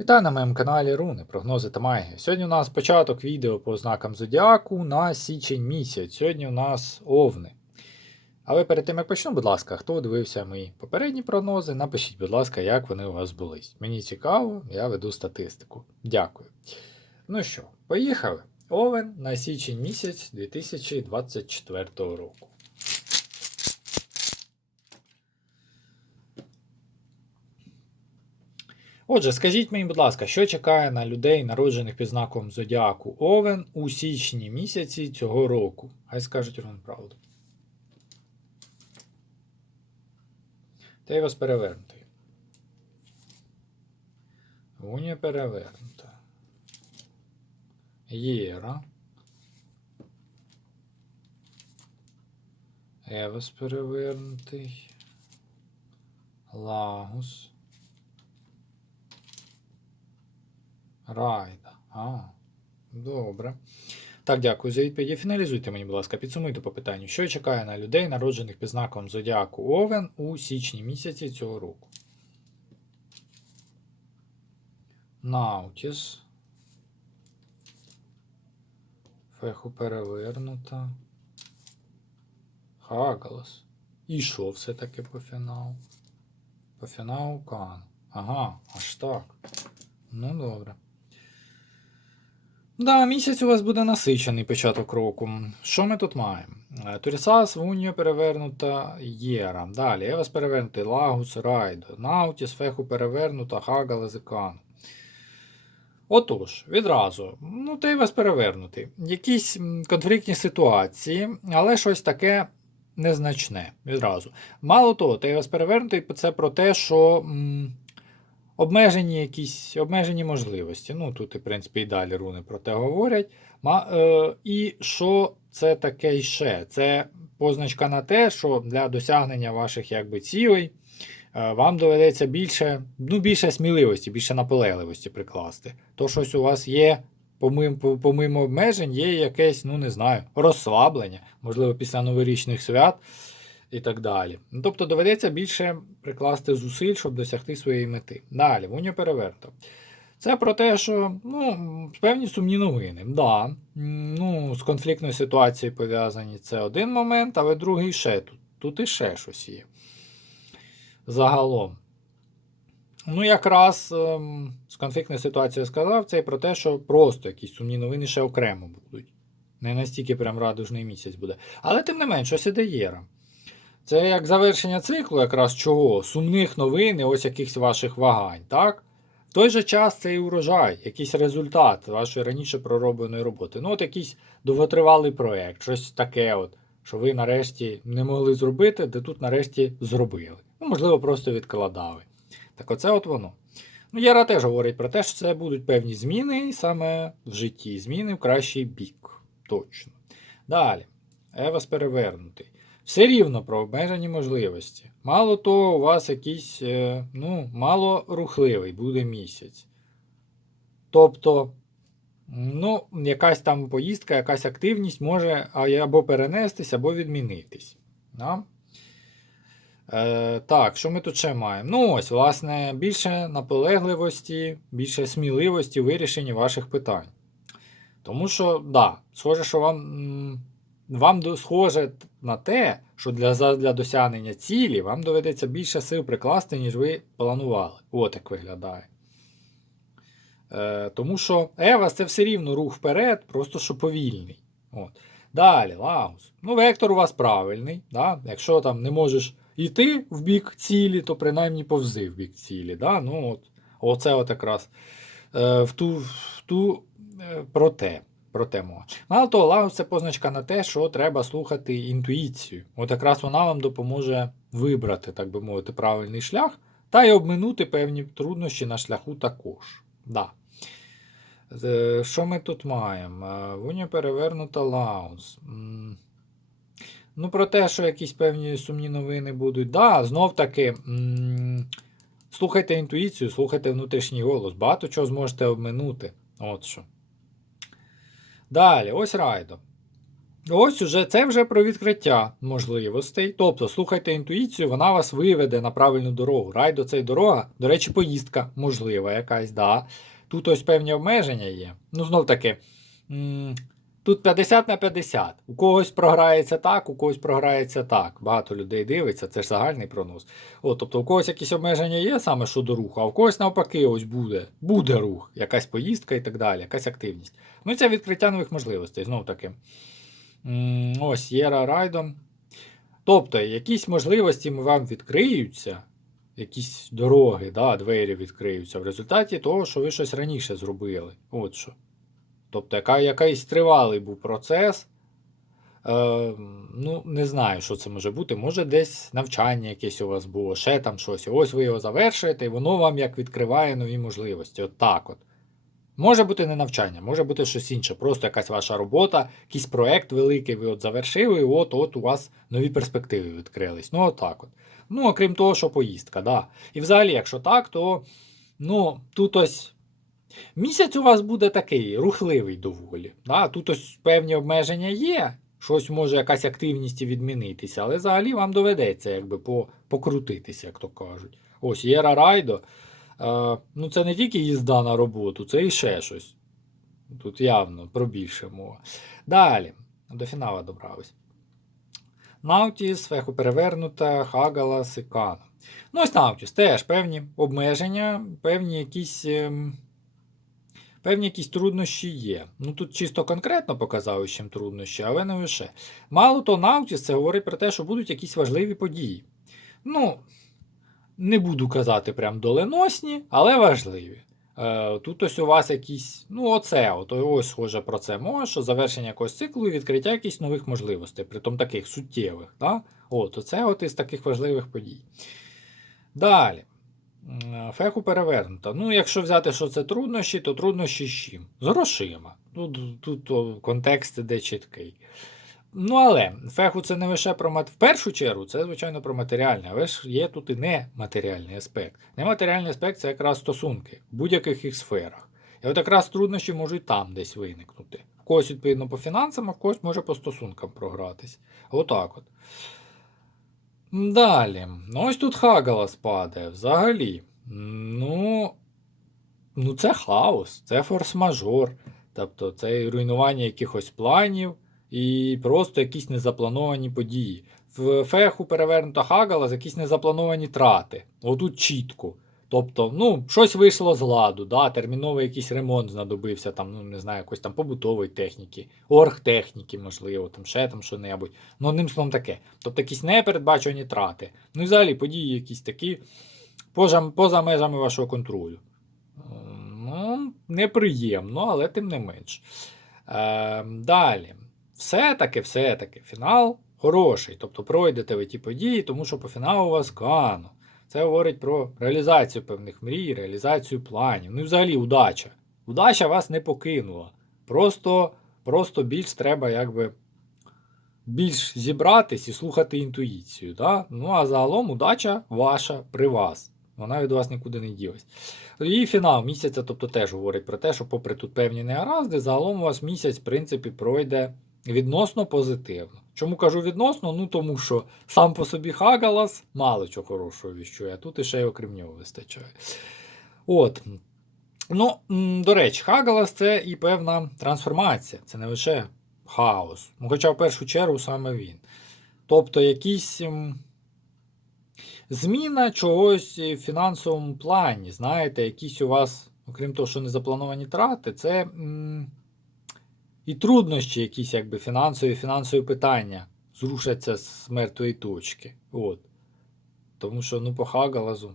Вітаю на моєму каналі Руни, прогнози та магія. Сьогодні у нас початок відео по знакам Зодіаку на січень місяць. Сьогодні у нас овни. Але перед тим як почну, будь ласка, хто дивився мої попередні прогнози, напишіть, будь ласка, як вони у вас були. Мені цікаво, я веду статистику. Дякую. Ну що, поїхали. Овен на січень місяць 2024 року. Отже, скажіть мені, будь ласка, що чекає на людей, народжених під знаком Зодіаку Овен у січні місяці цього року? Хай скажуть вам правду. Та й вас перевернутий. Унія перевернута. Єра. Евес перевернутий. Лагус. Райда. А, добре. Так, дякую за відповіді. Фіналізуйте мені, будь ласка, підсумуйте по питанню, що чекає на людей, народжених під знаком Зодіаку Овен у січні місяці цього року. Наутіс. Феху перевернута. Хагалас. І що все-таки по фіналу? По фіналу Кан. Ага, аж так. Ну, добре. Да, місяць у вас буде насичений початок року. Що ми тут маємо? Е, Турісас, Вуньо перевернута Єра. Далі Евас перевернутий Лагус, Райдо, Наутіс, Феху перевернута, Хага, Лезикан. Отож, відразу, ну, той вас перевернутий. Якісь конфліктні ситуації, але щось таке незначне. Відразу. Мало того, той вас перевернутий це про те, що. Обмежені якісь обмежені можливості. Ну, тут, в принципі, і далі руни про те говорять. Ма, е, і що це таке ще? Це позначка на те, що для досягнення ваших якби, цілей е, вам доведеться більше, ну, більше сміливості, більше наполегливості прикласти. То щось у вас є, помимо, помимо обмежень, є якесь, ну не знаю, розслаблення, можливо, після новорічних свят і так далі. Ну, тобто доведеться більше прикласти зусиль, щоб досягти своєї мети. Далі, Вуньо переверто. Це про те, що ну, певні сумні новини. Да, ну, з конфліктною ситуацією пов'язані це один момент, але другий ще тут. Тут іще щось є. Загалом. Ну, якраз ем, з конфліктною ситуацією сказав, це і про те, що просто якісь сумні новини ще окремо будуть. Не настільки прям радужний місяць буде. Але тим не менш, щось іде єра. Це як завершення циклу, якраз чого? Сумних новин і ось якихось ваших вагань, так? В той же час це і урожай, якийсь результат вашої раніше проробленої роботи. Ну, от якийсь довготривалий проєкт, щось таке, от, що ви нарешті не могли зробити, де тут нарешті зробили. Ну, можливо, просто відкладали. Так оце от воно. Ну, Єра теж говорить про те, що це будуть певні зміни саме в житті, зміни в кращий бік. Точно. Далі. Евас перевернутий все рівно про обмежені можливості. Мало того, у вас якийсь е, ну, мало рухливий буде місяць. Тобто, ну, якась там поїздка, якась активність може або перенестись, або відмінитись. Да? Е, Так, що ми тут ще маємо? Ну, ось, власне, більше наполегливості, більше сміливості в вирішенні ваших питань. Тому що, да, схоже, що вам. Вам схоже на те, що для, для досягнення цілі вам доведеться більше сил прикласти, ніж ви планували. От як виглядає. Е, тому що Евас це все рівно рух вперед, просто що повільний. От. Далі, Лагус. Ну, вектор у вас правильний. Да? Якщо там не можеш йти в бік цілі, то принаймні повзи в бік цілі. Да? Ну, от, Оце от якраз е, в ту, в ту е, про те. Проте мова. Мало того, Лагус це позначка на те, що треба слухати інтуїцію. От якраз вона вам допоможе вибрати, так би мовити, правильний шлях та й обминути певні труднощі на шляху також. Да. Е, Що ми тут маємо? Е, Вуня перевернута Лаус. Ну, про те, що якісь певні сумні новини будуть. Да, знов таки. Слухайте інтуїцію, слухайте внутрішній голос. Багато чого зможете обминути. От що. Далі, ось райдо. Ось уже це вже про відкриття можливостей. Тобто, слухайте інтуїцію, вона вас виведе на правильну дорогу. Райдо це дорога. До речі, поїздка можлива якась, да. Тут ось певні обмеження є. Ну, знов таки, тут 50 на 50. У когось програється так, у когось програється так. Багато людей дивиться, це ж загальний пронос. От, тобто, у когось якісь обмеження є саме щодо руху, а у когось навпаки, ось буде. Буде рух, якась поїздка і так далі, якась активність. Ну це відкриття нових можливостей, знов таки. Ось Єра Райдом. Тобто, якісь можливості вам відкриються, якісь дороги, да, двері відкриються в результаті того, що ви щось раніше зробили. От що. Тобто, яка, якийсь тривалий був процес. Е, ну, не знаю, що це може бути. Може, десь навчання якесь у вас було, ще там щось. Ось ви його завершуєте, і воно вам як відкриває нові можливості. От так от. Може бути не навчання, може бути щось інше, просто якась ваша робота, якийсь проект великий, ви от завершили, і от от у вас нові перспективи відкрились. Ну, отак от. Ну, окрім того, що поїздка, да. І взагалі, якщо так, то ну, тут ось місяць у вас буде такий рухливий доволі. Да? Тут ось певні обмеження є, щось може якась активність відмінитися, але взагалі вам доведеться якби по, покрутитися, як то кажуть. Ось Єра Райдо. Е, ну, це не тільки їзда на роботу, це і ще щось. Тут явно про більше мова. Далі, до фінала добрались. Наутіс, феху перевернута, Хагалас і Кана. Ну, ось Наутіс теж певні обмеження, певні якісь. ем, Певні якісь труднощі є. Ну тут чисто конкретно показали, чим труднощі, але не лише. Мало то Наутіс це говорить про те, що будуть якісь важливі події. Ну, не буду казати прям доленосні, але важливі. Е, тут ось у вас якісь, ну, оце, от, ось схоже про це мова, що завершення якогось циклу і відкриття якихось нових можливостей, притом таких суттєвих. Да? От, оце от із таких важливих подій. Далі. М, Феху перевернута. Ну, якщо взяти, що це труднощі, то труднощі з чим? З грошима. Тут, тут о, контекст іде чіткий. Ну, але феху це не лише про мат... в першу чергу, це, звичайно, про матеріальне, але ж є тут і нематеріальний аспект. Нематеріальний аспект це якраз стосунки в будь-яких їх сферах. І от якраз труднощі можуть там десь виникнути. В когось, відповідно, по фінансам, а в когось може по стосункам програтись. Отак от. Далі. Ну, ось тут Хагалас падає. Взагалі. Ну, ну це хаос, це форс-мажор. Тобто це руйнування якихось планів і просто якісь незаплановані події. В феху перевернуто Хагалас якісь незаплановані трати. Отут чітко. Тобто, ну, щось вийшло з ладу, да, терміновий якийсь ремонт знадобився, там, ну, не знаю, якоїсь там побутової техніки, оргтехніки, можливо, там ще там що-небудь. Ну, одним словом таке. Тобто якісь непередбачені трати. Ну і взагалі події якісь такі поза, поза межами вашого контролю. Ну, неприємно, але тим не менш. Е, далі. Все-таки, все-таки, фінал хороший. Тобто пройдете ви ті події, тому що по фіналу у вас Кано. Це говорить про реалізацію певних мрій, реалізацію планів. Ну і взагалі удача. Удача вас не покинула. Просто, просто більш треба якби більш зібратись і слухати інтуїцію. Да? Ну а загалом удача ваша при вас. Вона від вас нікуди не ділась. І фінал місяця, тобто теж говорить про те, що, попри тут певні негаразди, загалом у вас місяць, в принципі, пройде відносно позитивно. Чому кажу відносно? Ну тому що сам по собі Хагалас мало чого хорошого віщує, а тут іще й окрім нього вистачає. От. Ну, до речі, Хагалас це і певна трансформація, це не лише хаос. Ну, хоча в першу чергу саме він. Тобто якісь. Зміна чогось в фінансовому плані, знаєте, якісь у вас, окрім того, що не заплановані трати, це м, і труднощі, якісь якби фінансові, фінансові питання зрушаться з мертвої точки. От. Тому що, ну, по Хагалазу.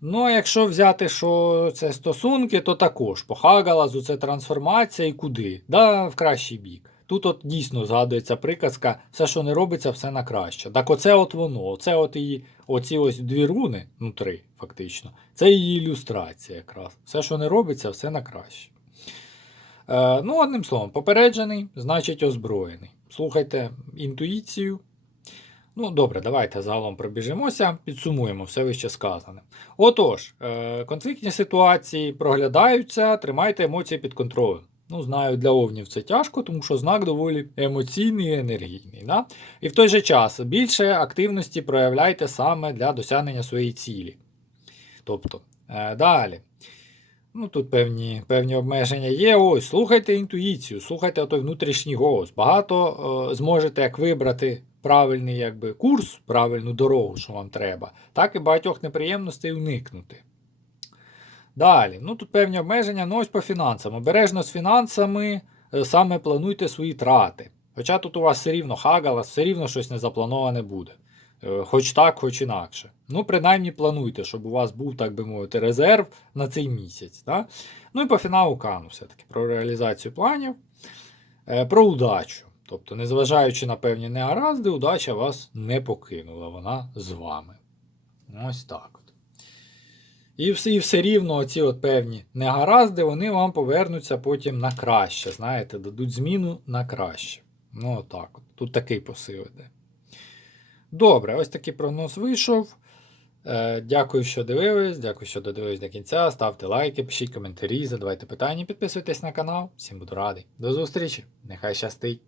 Ну, а якщо взяти, що це стосунки, то також по Хагалазу це трансформація і куди? Да, в кращий бік. Тут от дійсно згадується приказка, все, що не робиться, все на краще. Так оце от воно, оце от її, оці ось дві руни, ну три, фактично, це її ілюстрація якраз. Все, що не робиться, все на краще. Е, ну, одним словом, попереджений, значить озброєний. Слухайте інтуїцію. Ну, добре, давайте загалом пробіжимося, підсумуємо все вище сказане. Отож, е, конфліктні ситуації проглядаються, тримайте емоції під контролем. Ну, знаю, для овнів це тяжко, тому що знак доволі емоційний і енергійний. Да? І в той же час більше активності проявляйте саме для досягнення своєї цілі. Тобто, е, далі. Ну, тут певні, певні обмеження є. Ось, слухайте інтуїцію, слухайте той внутрішній голос. Багато е, зможете як вибрати правильний якби, курс, правильну дорогу, що вам треба, так і багатьох неприємностей уникнути. Далі, ну тут певні обмеження, ну ось по фінансам. Обережно з фінансами е, саме плануйте свої трати. Хоча тут у вас все рівно хагала, все рівно щось незаплановане буде. Е, Хоч так, хоч інакше. Ну, принаймні плануйте, щоб у вас був, так би мовити, резерв на цей місяць. Да? Ну і по фіналу кану все-таки про реалізацію планів, Е, про удачу. Тобто, незважаючи на певні негаразди, удача вас не покинула, вона з вами. Ось так от. І все, і все рівно оці от певні негаразди, вони вам повернуться потім на краще. Знаєте, дадуть зміну на краще. Ну, отак от. Тут такий посил іде. Добре, ось такий прогноз вийшов. Е, дякую, що дивились. Дякую, що додивились до кінця. Ставте лайки, пишіть коментарі, задавайте питання, підписуйтесь на канал. Всім буду радий. До зустрічі! Нехай щастить!